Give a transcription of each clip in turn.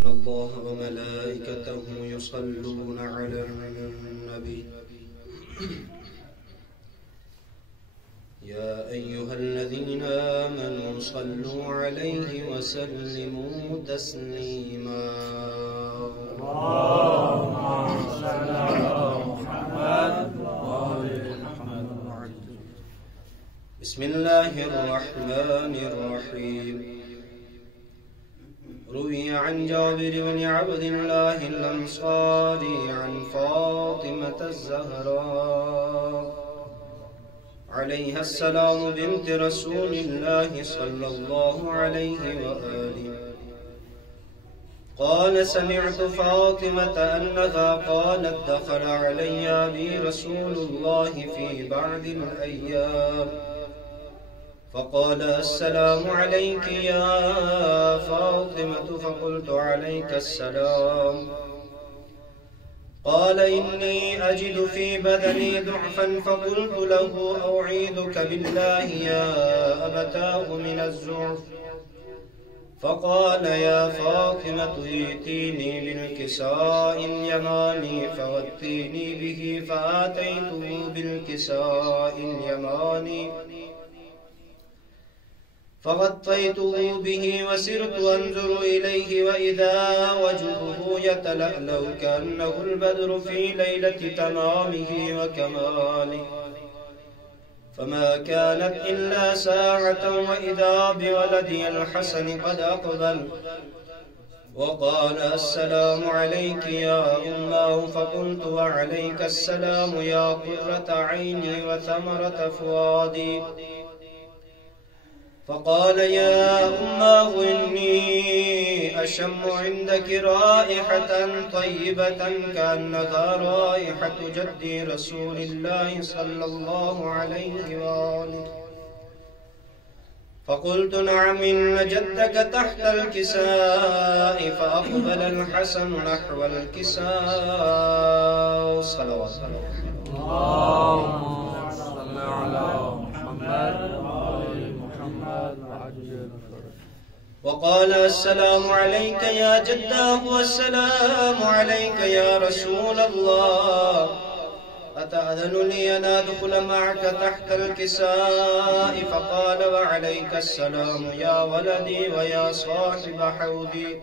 إن الله وملائكته يصلون على النبي يا أيها الذين آمنوا صلوا عليه وسلموا تسليما. اللهم صل على محمد وآل محمد. بسم الله الرحمن الرحيم. روي عن جابر بن عبد الله الأنصاري عن فاطمة الزهراء عليها السلام بنت رسول الله صلى الله عليه وآله قال: سمعت فاطمة أنها قالت: دخل علي أبي رسول الله في بعض الأيام فقال: السلام عليك يا فاطمة. فقلت: عليك السلام. قال: إني أجد في بدني ضعفا. فقلت له: أوعيدك بالله يا أبتاه من الزعف. فقال: يا فاطمة ائتيني بالكساء اليماني فوتيني به. فآتيته بالكساء اليماني فغطيته به وسرت أنظر إليه وإذا وجهه يتلألأ كأنه البدر في ليلة تمامه وكماله. فما كانت إلا ساعة وإذا بولدي الحسن قد أقبل وقال: السلام عليك يا أماه. فقلت: وعليك السلام يا قرة عيني وثمرة فؤادي. فقال: يا أماه إني أشم عندك رائحة طيبة كأنها رائحة جدي رسول الله صلى الله عليه وآله. فقلت: نعم إن جدك تحت الكساء. فأقبل الحسن نحو الكساء. صلوات اللهم صل على محمد وقال: السلام عليك يا جداه والسلام عليك يا رسول الله. أتأذن لي أن أدخل معك تحت الكساء؟ فقال: وعليك السلام يا ولدي ويا صاحب حوضي.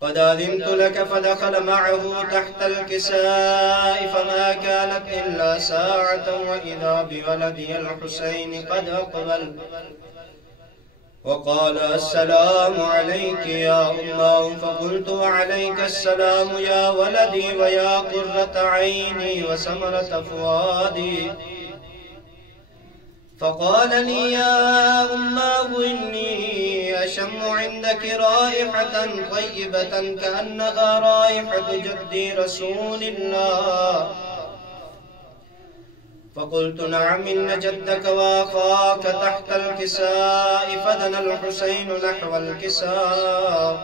قد أذنت لك. فدخل معه تحت الكساء فما كانت إلا ساعة وإذا بولدي الحسين قد أقبل وقال: السلام عليك يا أماه. فقلت: وعليك السلام يا ولدي ويا قرة عيني وثمرة فؤادي. فقال لي: يا أماه إني أشم عندك رائحة طيبة كأنها رائحة جدي رسول الله. فقلت: نعم إن جدك وأخاك تحت الكساء. فدنا الحسين نحو الكساء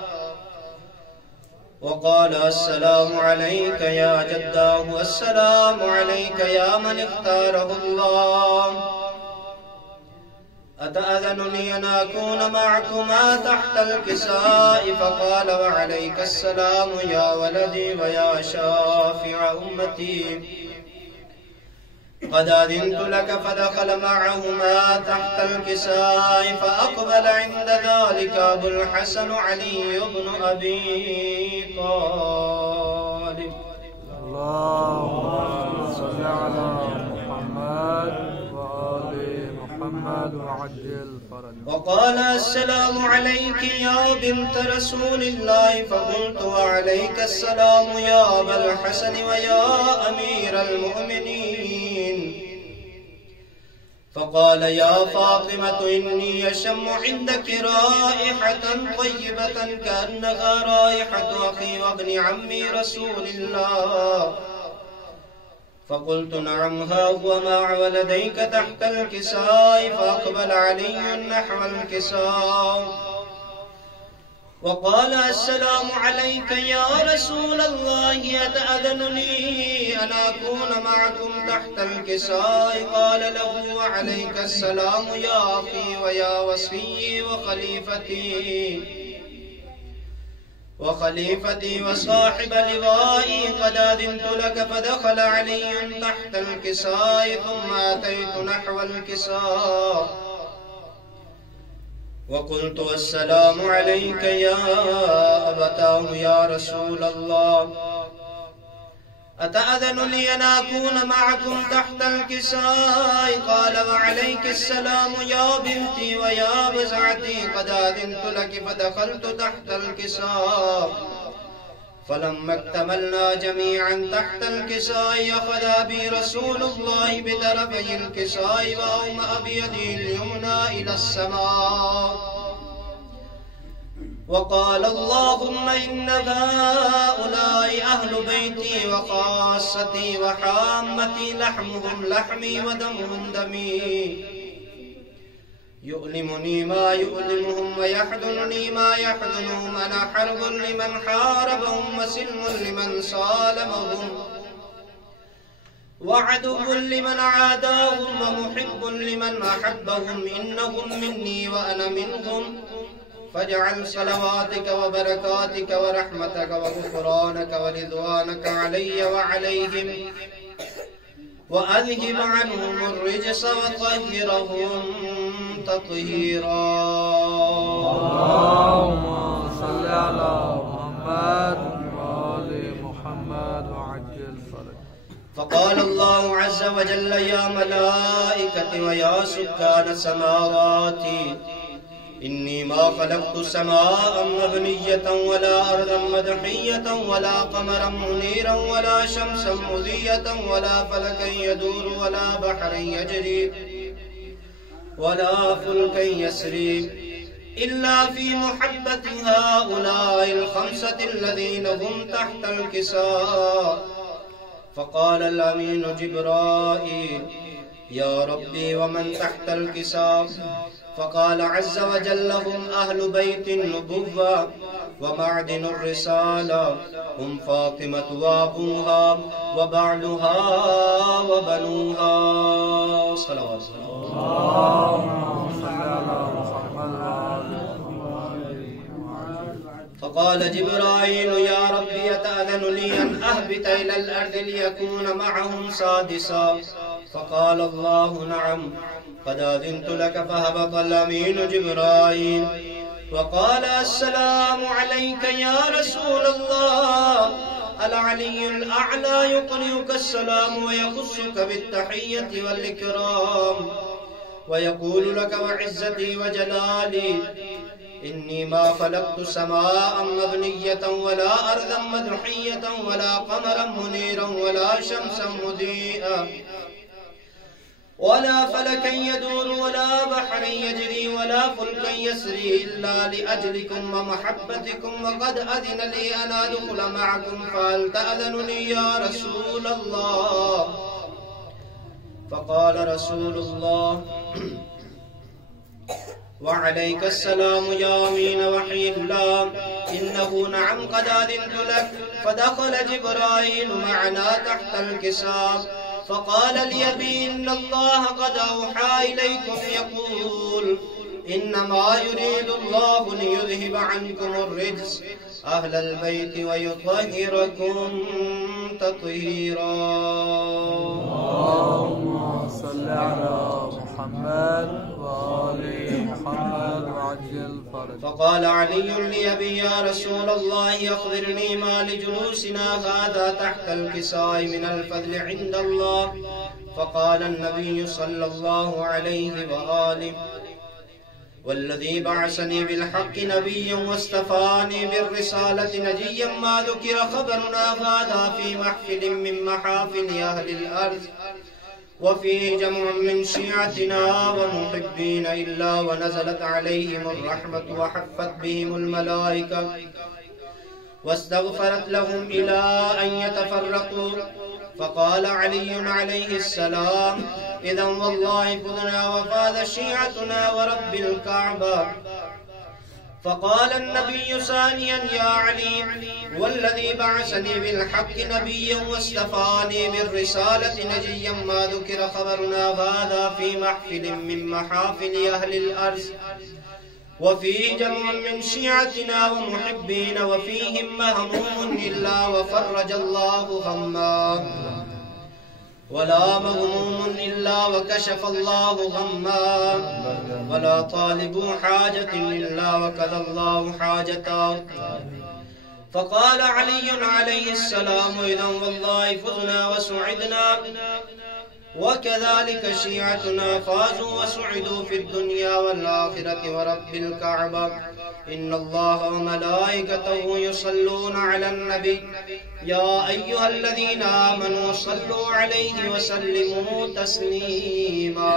وقال: السلام عليك يا جداه. السلام عليك يا من اختاره الله. أتأذن لي أن أكون معكما تحت الكساء؟ فقال: وعليك السلام يا ولدي ويا شافع أمتي. قد أذنت لك. فدخل معهما تحت الكساء فأقبل عند ذلك أبو الحسن علي بن أبي طالب. اللهم صل على محمد وآل محمد وعجل فرجه. وقال: السلام عليك يا بنت رسول الله. فقلت: وعليك السلام يا أبا الحسن ويا أمير المؤمنين. فقال: يا فاطمة إني أشم عندك رائحة طيبة كأنها رائحة أخي وابن عمي رسول الله. فقلت: نعم ها هو مع ولديك تحت الكساء. فأقبل علي نحو الكساء وقال: السلام عليك يا رسول الله. أتأذن لي أن أكون معكم تحت الكساء؟ قال له: وعليك السلام يا أخي ويا وصيي وخليفتي. व खलीफती व साहिब लिवाई क़द अज़िनतु लक फदख़ल अलिय्युन तहतल किसाइ थुम्मा अतैतु नहवल किसा व क़ुल्तु अस्सलामु अलैका या अबताहु या रसूल अल्लाह अतअज़नु लि अन अकून मअकुम तहतल किसाइ क़ाल व अलैकिस्सलाम या बिन्ती व या बज़अती क़द अज़िनतु लकी फदख़लतु तहतल किसा फलम्मा इक्तमलना जमीअन तहतल किसाइ अख़ज़ बी रसूलुल्लाहि बितरफ़ैल किसाइ व अवमअ बियदिहिल युमना इलस समा वक़ाल अल्लाहुम्मा इन्न हाउलाइ अहलु बैती व ख़ास्सती व हाम्मती लहमुहुम लहमी व दमुहुम दमी युअलिमुनी मा युअलिमुहुम व यहज़ुनुनी मा यहज़ुनुहुम अना हर्बुन लिमन हारबहुम व सिल्मुन लिमन सालमहुम व अदुव्वुन लिमन आदाहुम व मुहिब्बुन लिमन अहब्बहुम इन्नहुम मिन्नी व अना मिनहुम फजअल सलवातिक व बरकातिक व रहमतक व गुफ़रानक व रिज़वानक अलैय व अलैहिम व अज़हिब अन्हुमुर रिज्स व तह्हिरहुम तत्हीरा। अल्लाहुम्मा सल्लि अला मुहम्मद व आलि मुहम्मद व अज्जिल फरज। फ़क़ाल अल्लाहु अज़्ज़ व जल्ल या मलाइकती व या सुक्कान समावाती इन्नी मा ख़लक़्तु समाअन मबनिय्यतन वला अर्दन मदहिय्यतन वला क़मरन मुनीरन वला शम्सन मुज़िय्यतन वला फ़लकन यदूरु वला बहरन यजरी वला फुल्कन यस्री इल्ला फ़ी मुहब्बति हाउलाइल ख़म्सति अल्लज़ीना हुम तहतल किसा फ़क़ाल अल-अमीनु जिब्राईल या रब्बी व मन तहतल किसा फ़क़ाल अज़्ज़ व जल्ल हुम अहलु बैतिन नुबुव्वा व मअदिनुर रिसाला हुम फ़ातिमतु व अबूहा व बअलुहा व बनूहा। फ़क़ाल जिब्राईल या रब्बी अतअज़नु ली अन अहबित इलल अर्दि लियकून मअहुम सादिसा फ़क़ाल अल्लाहु नअम क़द अज़िनतु लक फ़हबत अल-अमीनु जिब्राईल वक़ाल अस्सलामु अलैका या रसूल अल्लाह अल-अलिय्युल अअला युक़रिउका अस्सलाम व यख़ुस्सुका बित्तहिय्यति वल इकराम व यक़ूलु लक व इज़्ज़ती व जलाली इन्नी मा ख़लक़्तु समाअन मबनिय्यतन वला अर्दन मदहिय्यतन वला क़मरन मुनीरन वला शम्सन मुज़ीअ वला फ़लकन यदूरु वला बहरन यजरी वला फुल्कन यस्री इल्ला लिअजलिकुम व महब्बतिकुम व क़द अज़िन ली अन अदख़ुल मअकुम फ़हल तअज़नुनी या रसूल अल्लाह फ़क़ाल रसूलुल्लाह व अलैकस्सलाम या अमीन वहीयल्लाह इन्नहु नअम क़द अज़िनतु लक फ़दख़ल जिब्राईल मअना तहतल किसा फ़क़ाल लि अबी इन्नल्लाह क़द औहा इलैकुम यक़ूल इन्नमा युरीदुल्लाहु लियुज़हिब अन्कुमुर रिज्स अहलल बैति व युत्तहिरकुम तत्हीरा। अल्लाहुम्मा सल्लि अला मुहम्मद व आलि मुहम्मद व अज्जिल फरज। फ़क़ाल अलिय्युन लि अबी या रसूल अल्लाह अख़बिरनी मा लिजुलूसिना हाज़ा तहतल किसाइ मिनल फ़ज़्लि इंदल्लाह फ़क़ाल अन्नबिय्यु सल्लल्लाहु अलैहि व आलिहि वल्लज़ी बअसनी बिलहक़्क़ि नबिय्यन वस्तफ़ानी बिर्रिसालति नजिय्यन मा ज़ुकिर ख़बरुना हाज़ा फ़ी महफ़िलिन मिन महाफ़िलि अहलिल अर्ज़ व फ़ीहि जमउन मिन शियअतिना व मुहिब्बीना इल्ला व नज़लत अलैहिमुर रहमतु व हफ़्फ़त बिहिमुल मलाइका वस्तग़फ़रत लहुम इला अन यतफ़र्रक़ू फ़क़ाल अलियुन अलैहिस्सलाम इज़न वल्लाहि फ़ुज़ना व फ़ाज़ शियअतुना व रब्बिल कअबा फ़क़ाल अन्नबिय्यु सानियन या अली वल्लज़ी बअसनी बिलहक़्क़ि नबिय्यन वस्तफ़ानी बिर्रिसालति नजिय्यन मा ज़ुकिर ख़बरुना हाज़ा फ़ी महफ़िलिन मिन महाफ़िलि अहलिल अर्ज़ वफ़ीहि जम्उन मिन शियअतिना व मुहिब्बीन वफ़ीहिम महमूमुन इल्ला वफ़र्रजल्लाहु हम्मा वला मग़मूमुन इल्ला वकशफ़ल्लाहु गम्मा वला तालिबु हाजतिन इल्ला वक़ज़ल्लाहु हाजता। फ़क़ाल अली अलैहिस्सलाम इज़न वल्लाहि फ़ुज़ना वसुइदना वकज़ालिक शियअतुना फ़ाज़ू वसुइदू फ़िद्दुनिया वल आख़िरति वरब्बिल कअबा इन्नल्लाहा व मलाइकतहु युसल्लूना अलन नबी या अय्युहल्लज़ीना आमनू सल्लू अलैहि व सल्लिमू तस्लीमा।